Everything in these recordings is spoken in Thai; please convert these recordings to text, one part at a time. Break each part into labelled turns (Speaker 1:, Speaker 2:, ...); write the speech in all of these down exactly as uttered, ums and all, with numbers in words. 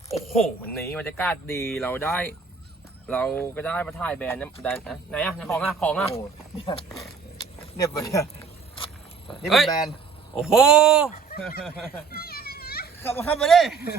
Speaker 1: โอ้โหวันนี้บรรยากาศดีเราได้ เราก็ได้มาถ่ายแบรนด์นะแบรนด์นะไหนอะของอะของอะ
Speaker 2: โอ้โหเนี่ยเนี่ยนี่เป็นแบรนด์
Speaker 1: โอ้โห
Speaker 2: ขับมาขับมาดิ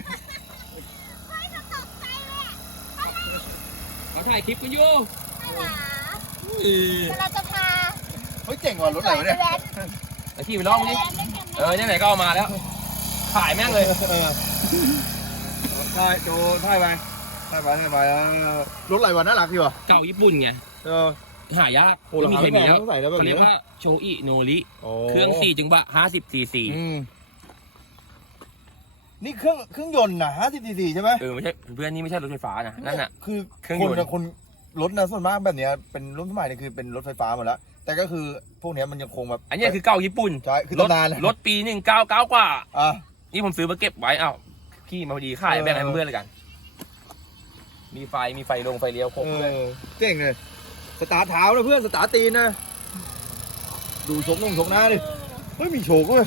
Speaker 1: เราถ่ายคลิปกันอยู่เออ
Speaker 3: เราจะพา
Speaker 2: เฮ้ยเจ๋งว่ะรถอะไรวะเนี่ย
Speaker 1: ไอ้ที่ไปลองดิเออไหนๆก็เอามาแล้วขายแม่งเลย
Speaker 2: เออถ่ายโจถ่ายไปถ่ายไปถ่ายไปเออรถอะไรวะน่ารักดีว่ะ
Speaker 1: เก่าญี่ปุ่นไง
Speaker 2: เออ
Speaker 1: หายาก
Speaker 2: โอ้โห
Speaker 1: ไม่มีใครมีแล้ว
Speaker 2: ใส่แล้วแบบ
Speaker 1: เขา
Speaker 2: นี้
Speaker 1: เรียกว่าโชอิโนริ
Speaker 2: โอ้
Speaker 1: เครื่องสี่จังหวะห้าสิบซีซี
Speaker 2: อืมนี่เครื่องเครื่องยนต์นะห้าสิบซีซีใช่ไหม
Speaker 1: เออไม่ใช่เพื่อนนี่ไม่ใช่รถไฟฟ้านะนั่นน่ะ
Speaker 2: คือ
Speaker 1: เครื่อง
Speaker 2: ค
Speaker 1: ย
Speaker 2: น
Speaker 1: นต์
Speaker 2: นะคนรถนะส่วนมากแบบเนี้ยเป็นรุ่นสมัยนี่คือเป็นรถไฟฟ้าหมดแล้วแต่ก็คือพวกเนี้ยมันยังคงแบบ
Speaker 1: อันนี้คือเก่าญี่ปุ่น
Speaker 2: ใช่คือ
Speaker 1: รถ
Speaker 2: ตำนาน
Speaker 1: รถปีหนึ่งเก้าเก้ากว่า
Speaker 2: อ่ะ
Speaker 1: นี่ผมซื้อมาเก็บไว้อ้าวพี่มาพอดีขาย
Speaker 2: เออ
Speaker 1: แบ่งให้เพื่อนเลยกัน มีไฟมีไฟลงไฟเลี้ยวครบ
Speaker 2: เอ
Speaker 1: เลย
Speaker 2: อเจ๋งเลยสตาร์ทเท้านะเพื่อนสตาร์ทตีนนะดูชกนุ่งชกหน้าดิเฮ้ยมีโชกเลย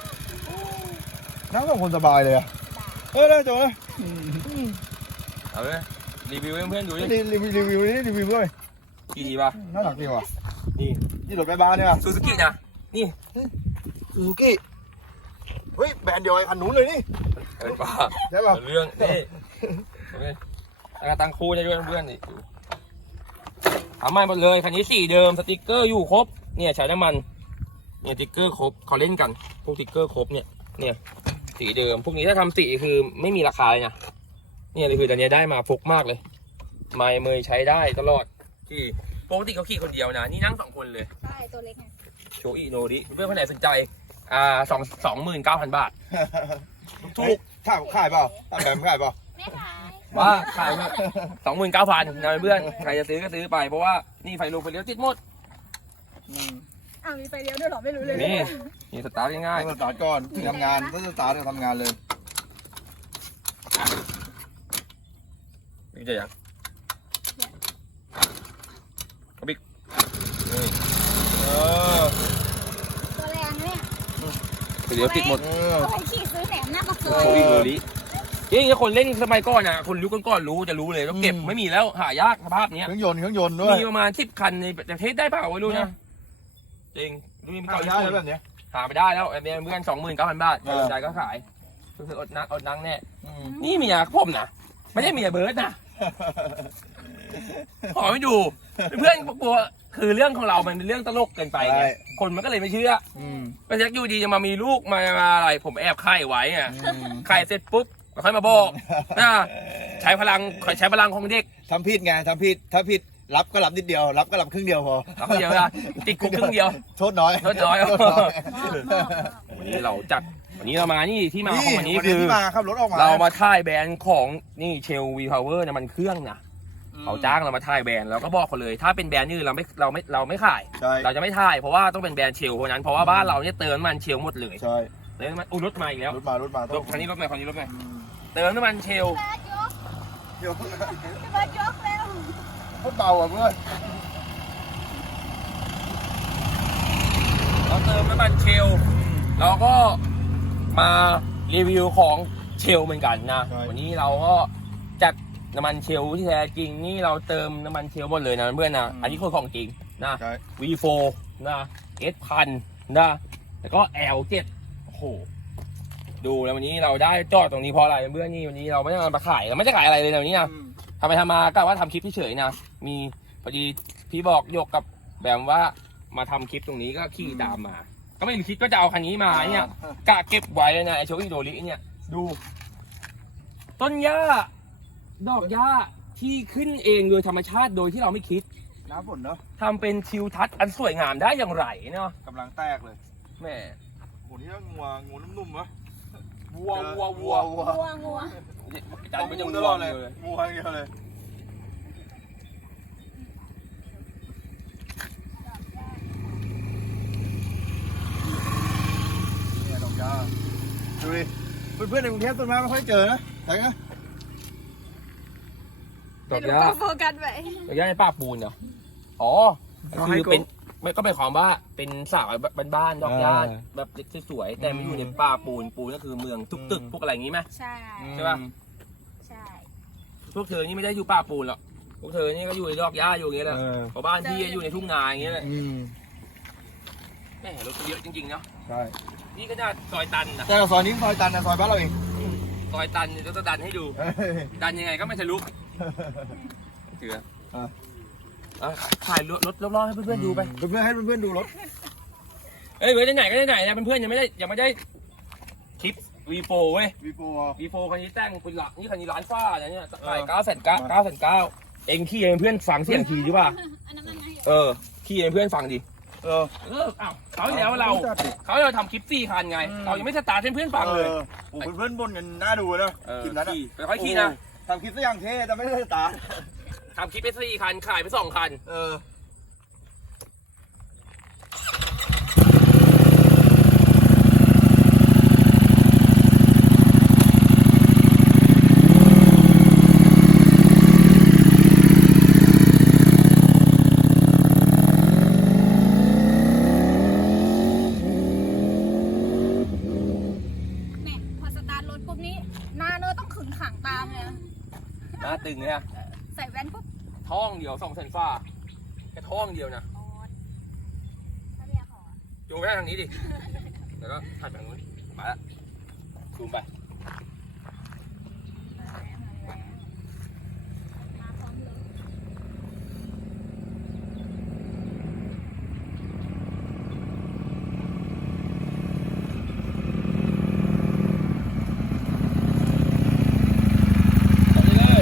Speaker 2: นั่งสองคนสบายเลยอะเออได้จบเลย
Speaker 1: เอาเลยรีวิวให้เพื่อนๆดูดิ
Speaker 2: รีวิวรีวิวนี่รีวิวด้วย
Speaker 1: กี่ดีป่ะ
Speaker 2: น่ารักดีว่ะ
Speaker 1: นี่
Speaker 2: นี่รถแม่บ้านเนี่ย
Speaker 1: ซูซูกินะนี่
Speaker 2: ซูซูกิเฮ้ยแบรนด์เดียวไอ้คันนู้นเลยนี่
Speaker 1: เออป่ะ
Speaker 2: ใช่ป่ะ
Speaker 1: เรื่องนี่โอเคแล้วก็ตั้งคู่ได้ด้วยเพื่อนๆนี่ทำใหม่หมดเลยคันนี้สีเดิมสติกเกอร์อยู่ครบเนี่ยใช้น้ำมันเนี่ยสติกเกอร์ครบเขาเล่นกันพวกสติกเกอร์ครบเนี่ยเนี่ยสีเดิมพวกนี้ถ้าทำสีคือไม่มีราคาเลยนะเนี่ยคือตอนนี้ได้มาฟุกมากเลยไมค์เมยใช้ได้ตลอดที่ปกติเขาขี่คนเดียวนะนี่นั่งสองคนเลย
Speaker 3: ใช่ตัวเล็กไง
Speaker 1: โชอิโนริเพื่อนคนไหนสนใจอ่าสองสองหมื่นเก้าพันบาทถูก
Speaker 2: ขายขายเปล่าตามแบบขายเปล่า
Speaker 3: ไม่ขาย
Speaker 1: ว่าขายสองหมื่นเก้าพันนะเพื่อนใครจะซื้อก็ซื้อไปเพราะว่านี่ไฟลงไฟเลี้ยวติดหมด
Speaker 3: อ้าวมีไฟเลี้ยวด้วยเหรอไม่รู้เลย
Speaker 1: นี่นี่สตาร์ทง่าย
Speaker 2: ต้องสตาร์ทก่อนถึงทำงานถ้าสตาร์ทจะทำงานเลย
Speaker 1: ๆนี่จะยังกระบิกนี่
Speaker 2: เออ
Speaker 3: ตัวแรงเนี่ย
Speaker 1: ไฟเลี้ยวติดหมด
Speaker 2: เออ
Speaker 3: ตัวขี่ซื้อแหนมหน้าปากซอ
Speaker 1: โช
Speaker 3: ย
Speaker 1: อิโนริจริงๆคนเล่นสมัยก่อนนะคนรู้ก่อนๆรู้จะรู้เลยว่าเก็บไม่มีแล้วหายากสภาพเนี้ย
Speaker 2: เครื่องยนต์เครื่องยนต์ด้วย
Speaker 1: มีประมาณสิบคันในประเทศได้เปล่าไม่รู้นะจริงรู้มี
Speaker 2: ขาย
Speaker 1: เก่า
Speaker 2: ได้
Speaker 1: ญี่
Speaker 2: แล้ว
Speaker 1: ปุ่น
Speaker 2: แบบเนี้ย
Speaker 1: หาไปได้แล้วไอ้เพื่อนสองหมื่นเก้าพันบาท
Speaker 2: เออ
Speaker 1: สนใจก็ขายคืออดนักอดนังแน่
Speaker 2: อืม
Speaker 1: นี่เมียผมนะไม่ใช่เมียเบิร์ดนะขอไม่ดูเพื่อนกลัวคือเรื่องของเรามันเป็นเรื่องตลกเกินไปไงคนมันก็เลยไม่เชื่อ
Speaker 2: อืม
Speaker 1: ไปเช็คอยู่ดีจะมามีลูกมามาอะไรผมแอบไข่ไว้อะ
Speaker 2: อืม
Speaker 1: ไข่เสร็จปุ๊บก็ค่อยมาบอกนะใช้พลังใช้พลังของเด็ก
Speaker 2: ทำผิดไงทำผิดถ้าผิดรับก็รับนิดเดียว รับก็รับครึ่งเดียวพอ
Speaker 1: รับคนเดียวนะติดคุกครึ่งเดียว
Speaker 2: โทษน้อย
Speaker 1: โทษน้อย
Speaker 2: โทษน้อย
Speaker 1: วันนี้เราจัดวันนี้เรามานี่ที่มาของวันนี้
Speaker 2: วัน
Speaker 1: คื
Speaker 2: นี้
Speaker 1: อ
Speaker 2: ที่มาขับรถออกมา
Speaker 1: เรามาถ่ายแบรนด์ของนี่เชลวีพาวเวอร์น้ำมันเครื่องนะเขาจ้างเรามาถ่ายแบรนด์เราก็บอกเขาเลย ถ้าเป็นแบรนด์อื่นเราไม่เราไม่เราไม่ขาย
Speaker 2: ใช่
Speaker 1: เราจะไม่ถ่ายเพราะว่าต้องเป็นแบรนด์เชลเพราะนั้นเพราะว่าบ้านเราเนี่ยเติมน้ำมันเชลหมดเลย
Speaker 2: ใช่
Speaker 1: เติมน้ำมันอุ้ยรถมาอีกแล้ว
Speaker 2: รถมารถมาร
Speaker 1: รถคันนี้รถไหนคันนี้รถไหนเติมน้ำมันเชล
Speaker 3: เบิร์ดยก
Speaker 2: เดี๋ยว
Speaker 3: เบิร์ดยกเร็ว
Speaker 2: โคตรเบาอ่ะเพื่อน
Speaker 1: เราเติมน้ำมันเชลเราก็มารีวิวของเชลเหมือนกันนะวันนี้เราก็จัดน้ำมันเชลที่แท้จริงนี่เราเติมน้ำมันเชลหมดเลยนะเพื่อนนะอันนี้คือของจริงนะ
Speaker 2: ใช่
Speaker 1: วี โฟร์ นะ เอส พัน นะ แล้วก็ แอล เจ็ด โอ้โห ดูแล้ววันนี้เราได้จอดตรงนี้เพราะอะไรเพื่อนนี่วันนี้เราไม่ได้มาขายเราไม่ได้ขายอะไรเลยนะวันนี้นะ
Speaker 2: อืม
Speaker 1: ทำไปทำมาก็ว่าทำคลิปเฉยๆนะ มีพอดีพี่บอกโยกกับแบบว่ามาทำคลิปตรงนี้ก็ขี่ตามมา ก็ไม่คิดว่าจะเอาคันนี้มาเนี่ยกะเก็บไว้นะไอโชว์อิโดริเนี่ย ดู ต้นหญ้า ดอกหญ้าที่ขึ้นเองโดยธรรมชาติโดยที่เราไม่คิด
Speaker 2: น้ำฝนเนาะ
Speaker 1: ทำเป็นทิวทัศน์อันสวยงามได้อย่างไรเนาะ
Speaker 2: กำลังแตกเลย
Speaker 1: แม่
Speaker 2: โหนี่ก็งัวงัวนุ่มๆวะ
Speaker 1: วัววัววัว
Speaker 2: วัว
Speaker 3: งัวงัว
Speaker 1: จันไม่ยัง
Speaker 2: ต
Speaker 1: วั
Speaker 2: ล
Speaker 1: ว
Speaker 2: อด
Speaker 1: เล
Speaker 2: เลย ยงัวอย่างเดียวเลยเนี่ยดอกยาดูดิเพื่อนๆในกรุงเทพต้นไม้ไม่ค่อยเจอนะแต่ก็
Speaker 1: ดอกหญ้า
Speaker 3: โฟกัสไว้
Speaker 1: ดอกหญ้าในป่าปูนเหรออ๋อคือเป็นไม่ก็หมายความว่าเป็นสาวบ้านๆดอกหญ้าแบบเล็กสวยๆแต่มันอยู่ในป่าปูนปูนก็คือเมืองทุกตึกพวกอะไรอย่างงี้ไหม
Speaker 3: ใช่
Speaker 1: ใช่ปะ
Speaker 3: ใช่
Speaker 1: พวกเธอนี่ไม่ได้อยู่ป่าปูนหรอกพวกเธอนี่ก็อยู่ในดอกหญ้าอยู่อย่างเงี้ยแหละ
Speaker 2: เออ
Speaker 1: เพราะบ้านพี่อยู่ในทุ่งนาอย่างเงี้ยแหละ
Speaker 2: อืม
Speaker 1: แม่รถเยอะจริงๆเนาะ
Speaker 2: ใช่
Speaker 1: นี่ก็น่าซอยตันนะ
Speaker 2: แต่ซอยนี้ซอยตันนะซอยบ้านเราเอง
Speaker 1: ซอยตันเนี่ยจะดันให้ดู
Speaker 2: เอ้ย
Speaker 1: ดันยังไงก็ไม่ทะลุเถือ
Speaker 2: อ่ะ
Speaker 1: อ่ะถ่ายรถรถรอบๆให้เพื่อนๆดูไป
Speaker 2: เพื่อนๆให้เพื่อนๆดูรถ
Speaker 1: เอ้ยเว้ยไหนๆก็ไหนๆนะเพื่อนๆยังไม่ได้ยังไม่ได้คลิปวีโฟเว้ย
Speaker 2: วีโฟ
Speaker 1: วีโฟคันนี้แต่งเป็นหลักนี่คันนี้ร้านฟ้านะเนี่ยขาย
Speaker 2: เออ
Speaker 1: เก้าแสนเก้าเก้าแสนเก้าเองขี่ให้เพื่อนฟังเสียงทีดีป่ะ
Speaker 3: อันนั้นมันไง
Speaker 1: เออขี่ให้เพื่อนฟังดิ
Speaker 2: เออ
Speaker 1: เอออ้าวเขาวที่แล้วเราเขาเราทำคลิปสี่คันไง
Speaker 2: อืม
Speaker 1: เรายังไม่สตาร์ทให้เพื่อนฟังเลย
Speaker 2: ออโอ้โหเพื่อนๆบ่นกันน่าดูนะ
Speaker 1: เออ
Speaker 2: คลิปนั้นอะ
Speaker 1: ขี่ไปค่อยขี่นะ
Speaker 2: โอ้ทำคลิปซะอย่างเท่แต่ไม่ได้สตาร์ท
Speaker 1: ทำคลิปไปสี่คันขายไปสองคัน
Speaker 2: เออ
Speaker 3: เนี่ยพอสตาร์ทรถปุ๊บนี้หน้าเนอต้องขึงขังตามเลยนะ
Speaker 1: หน้าตึงเนี่ย
Speaker 3: ใส่แว่นปุ๊บ
Speaker 1: ท้องเดียวสองแสนฟ้าแค่ท้องเดียวนะ
Speaker 3: อ๋อถ้าเรียกขอ
Speaker 1: จูงไปทางนี้ดิแล้วก็ถัดไปทางนู้นมาละซูมไป
Speaker 3: มาพร้อมเลย
Speaker 1: เอาไปเลย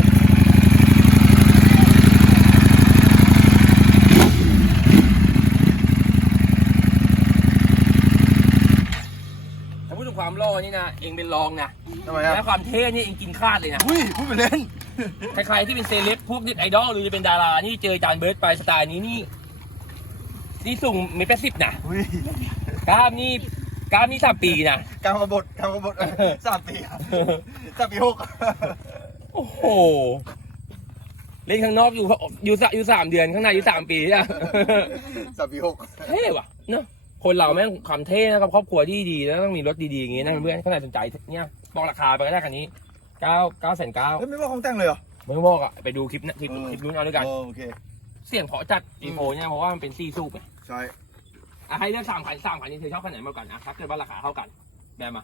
Speaker 1: ถ้าพูดถึงความหล่อนี่นะเองเป็นรองนะ
Speaker 2: ทำไมอะ
Speaker 1: และความเท่นี่เองกินคาดเลยนะ
Speaker 2: อุ้ยพูดไปเล่น
Speaker 1: ใครๆที่เป็นเซเลบพวกเน็ตไอดอลหรือจะเป็นดารา นี่เจอจานเบิร์ดไปสไตล์นี้นี่นี่สูงเมตรแปดสิบนะ
Speaker 2: อุ้ย
Speaker 1: กล้ามนี่กล้ามนี่สามปีนะ
Speaker 2: กำกบฏกำกบฏเออสามปีอะสามปีหก
Speaker 1: โอ้โห เล่นข้างนอกอยู่อยู่สะอยู่สามเดือนข้างในอยู่สามปีอ่ะ
Speaker 2: สามปีหก
Speaker 1: เท่ว่ะเนอะคนเราแม่งความเท่นะครับครอบครัวที่ดีแล้วต้องมีรถดีๆอย่างงี้นะเพื่อนๆข้างในสนใจเนี่ยบอกราคาไปก็ได้คันนี้เก้าเก้าแสนเก้า
Speaker 2: เฮ้ยไม่ว่าของแต่งเลยเหรอ
Speaker 1: ไม่บอกอ่ะไปดูคลิปนะคลิป
Speaker 2: เออ
Speaker 1: คลิปนู้นเอาด้วยกัน
Speaker 2: เออโอเค
Speaker 1: เสียงเพราะจัดอีโฟเนี่ยเพราะว่ามันเป็นซีซูปไง
Speaker 2: ใช่
Speaker 1: อ่ะให้เลือกสามคันสามคันนี้เธอชอบคันไหนมากกว่ากันอ่ะถ้าเกิดว่าราคาเท่ากันแบมมา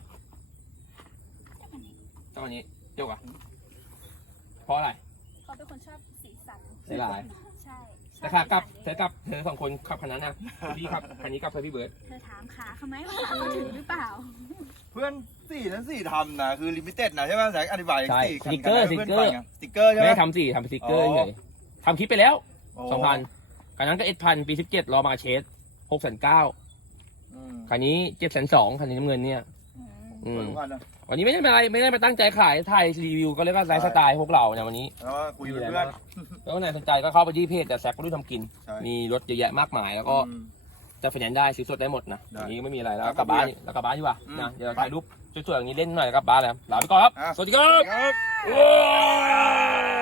Speaker 1: เจ้าคันนี้เจ้าอ่ะเพราะอะไร
Speaker 3: เขาเป็นคนชอบสีสัน
Speaker 1: เสียดาย
Speaker 3: ใช่ชอบ
Speaker 1: แต่ขากลับเธอกลับเธอสองคนขับคันนั้นนะพี่ขับคันนี้กลับเธอพี่เบิร์ด
Speaker 3: เธอถามขาเขาไหมว่าขาเขาถือหรือเปล่า
Speaker 2: เพื่อนสี่นั้นสี่ทำนะคือลิมิเต็ดนะใช่ไหมแสงอธิบาย
Speaker 1: ใช่
Speaker 2: สี่
Speaker 1: สติกเกอร์
Speaker 2: คัน
Speaker 1: สติกเกอร์
Speaker 2: พื่นไปไงสติกเกอร์ใช่ไห
Speaker 1: ไม่
Speaker 2: ม
Speaker 1: ได้ทำสี่ทำสติกเกอร์เฉยทำคลิปไปแล้ว
Speaker 2: โอ้
Speaker 1: สองพันคันนั้นก็เอ็ดพันปีสิบเจ็ดรอมาเชสหกแสนเก้า
Speaker 2: อืม
Speaker 1: คันนี้เจ็ดแสนสองคันนี้น้ำเงินเนี่ย
Speaker 3: อืม
Speaker 1: อื
Speaker 2: สวย
Speaker 1: ม
Speaker 2: ทุกคันนะ
Speaker 1: วันนี้ไม่ได้เป็นอะไรไม่ได้มาตั้งใจขายถ่ายรีวิวก็เรียกว่าไลฟ์สไตล์พวกเราเนี่ยวันนี้
Speaker 2: แล้วก็คุยกับ
Speaker 1: มีอะไร
Speaker 2: เพื่อน
Speaker 1: บ้างแล้วไหนสนใจก็เข้าไปที่เพจแต่แซกก็รู้ทำกิน
Speaker 2: ใช่
Speaker 1: มีรถเยอะแยะมากมายแล้วก็
Speaker 2: อืม
Speaker 1: จะไฟแนนซ์ได้ซื้อสดได้หมดนะ
Speaker 2: ได้
Speaker 1: อันนี้ไม่มีอะไรแล้ว
Speaker 2: ครับ
Speaker 1: กลับบ้าน
Speaker 2: ขอบคุณ
Speaker 1: แล้วกลับบ้านดีกว่า
Speaker 2: อืม
Speaker 1: นะเดี๋ยวเราถ่ายรูปสวยๆอย่างนี้เล่นหน่อยแล้วกลับบ้านแล้วลาไปก่อนครับ
Speaker 2: อ่ะ
Speaker 1: สวัสดีครับ
Speaker 2: ครับ
Speaker 1: ว้าว